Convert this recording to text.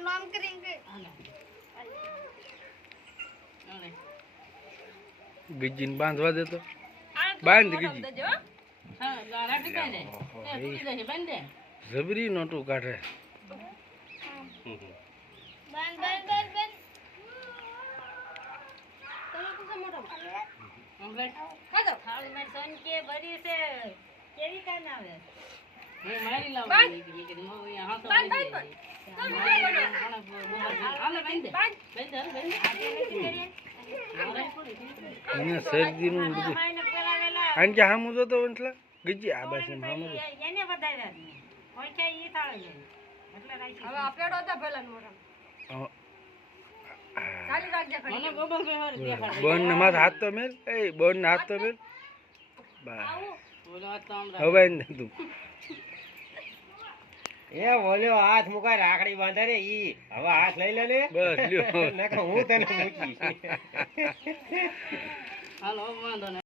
નામ કરેંગે ગીજીને બાંધવા દે તો બાંધ ગીજી હા ગારા ટીકાઈ દે એ પૂરી દે બાંધ દે જબરી નોટું કાઢે બન બન બન બન તમે કુછ મોટો ખાધો ખાલી મે સન કે ભરી છે કેવી કાન આવે એ મારી લાવ દીકરી કે મો યહાં તો બાંધ બાંધ આલે બાંધ દે બાંધ એને શરદીનું બધું આને કે હામું જોતો વંટલા ગીજી આ બાસી હામું એને બતાવ્યા કોઈ કે ઈ થાળે એટલે રાઈ હવે આપેડો તો ભલા મોરમ ચાલી રાખજે મને ગોબલ ભાઈ હારે દેખાડ બોન ને માથ હાથ તો મેલ એ બોન ને હાથ તો મેલ બા બોલો તો આમ હવે ને તું એ બોલ્યો હાથ મુકાય રાખડી બાંધે રે ઈ હવે હાથ લઈ લે ને બસ લ્યો નકર હું તને મૂકી હાલો વાંધો નહીં